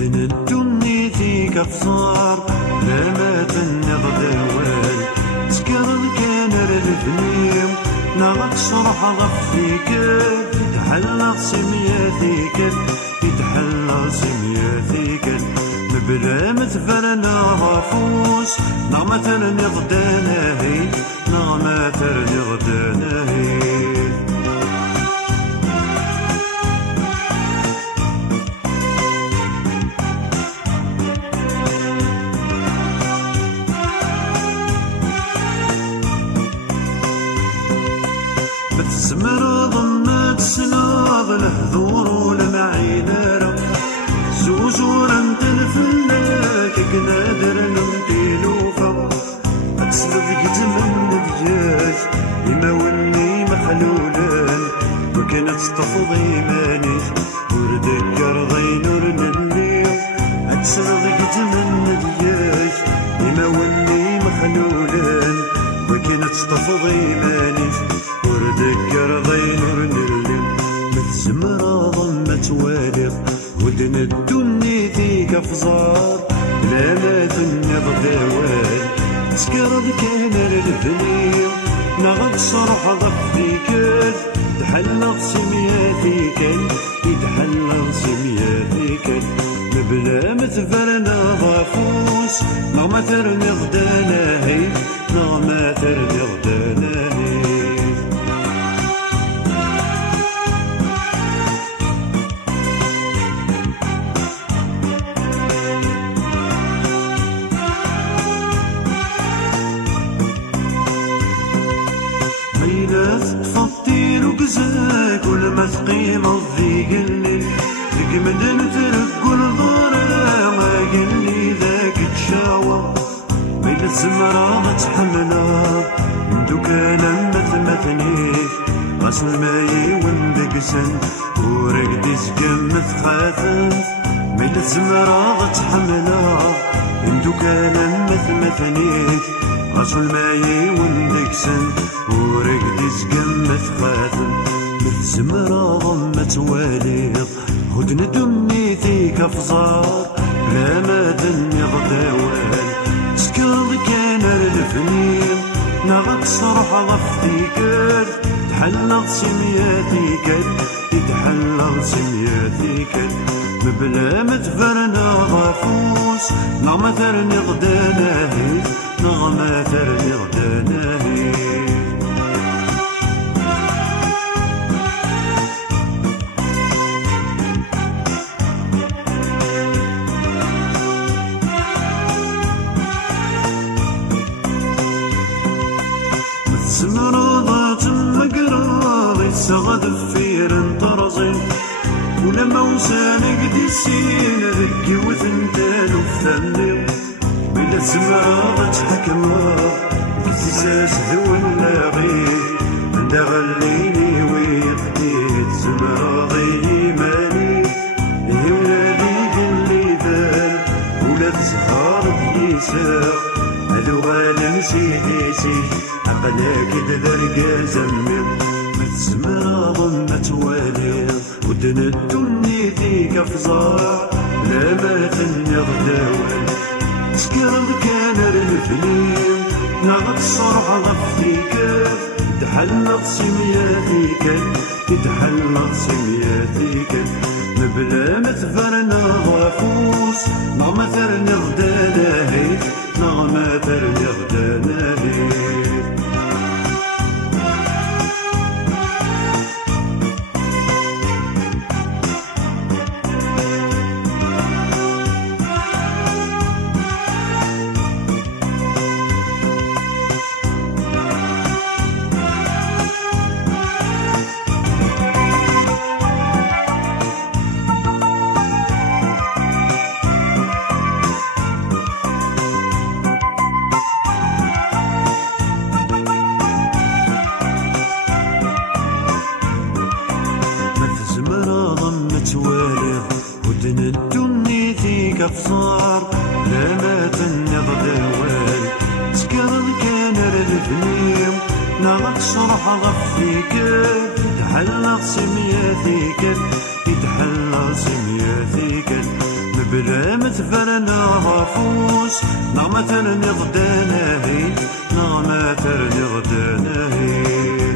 ودن الدنيا ذيك أبصار لا ما تنغ دوال تكرر كان رفنيم نغط شرح غفيك يتحلى سمياتيك يتحلى سمياتيك مبلا مثفرنا غفوس نغمة ترني غداناهي نغمة ترني غداناهي بتسمر ضم تسناض الهذور والمعينارة زوزورا تلفلاك كنادر نمتيلوفا أتسلف يتمن دجاج إما ولي محلولان وكانت تفض إيماني وردكر ضي نور الليل أتسلف يتمن دجاج إما ولي محلولان وكانت تفض إيماني وردكر ضي نور الليل متزمرة ضمت والغ ودن الدنيا ذيك أفزار لا ما تنغ دوال تكرر كان الفنيم نغط صرح ضفيك تحلق سمياتيك يتحلق سمياتيك مبلا مثفرنا ضافوس نغمة ترني غداناهي نغمة ترني غداناهي تفطير وقزاك ولما تقيم الضيق الليل ذيك مدن ترقل ضرع ما قال لي ذاك تشاوى بين الزمرة ما تحملها من دوكان مثمثنيك غسل ماي وندقسن ورقدي سقمت خاثنت بين الزمرة ما تحملها من دوكان مثمثنيك غسل ماي وندقسن ورقدي سقمت خاثم متزمرة ضمت والغ هدن دني ذيك أفزار لا ما دني غداوال سكر كان الفنيم نغط صرح غفتيك تحلق سمياتيك يتحلق سمياتيك مبلا متفرنا غفوس نغمة ترني غداناهي نغمة ترني غداناهي سمرضات مقراضي سغد فير طرزي ولما وسانك دي السين ذكي وثنتان وفثني بلا سمرضات حكمة كساس ذو اللاغي من دغليني ويقتيت سمرضي إيماني هي ولادي قلي ذال ولاد زهار بيساق هذو غالم سيديسي عقلك تذرق زمم متزمرة ضمت والغ ودن الدنيا ذيك أفزار لا ما تنغ دوال تكرر كان الفنيم نغط صرح غفيك تحلق سمياتيك يتحلق سمياتيك مبلا مثفرنا غفوس نغمة ترني غداناهي نغمة ترني غداناهي ودن الدنيا ذيك أبصار لا ما تنغ دوال تكرر كان الفنيم نغط شرح غفيك يتحلق سمياتيك يتحلق سمياتيك بلا ما تفرنا غفوس نغمة ترني غدا نهي نغمة ترني غدا نهي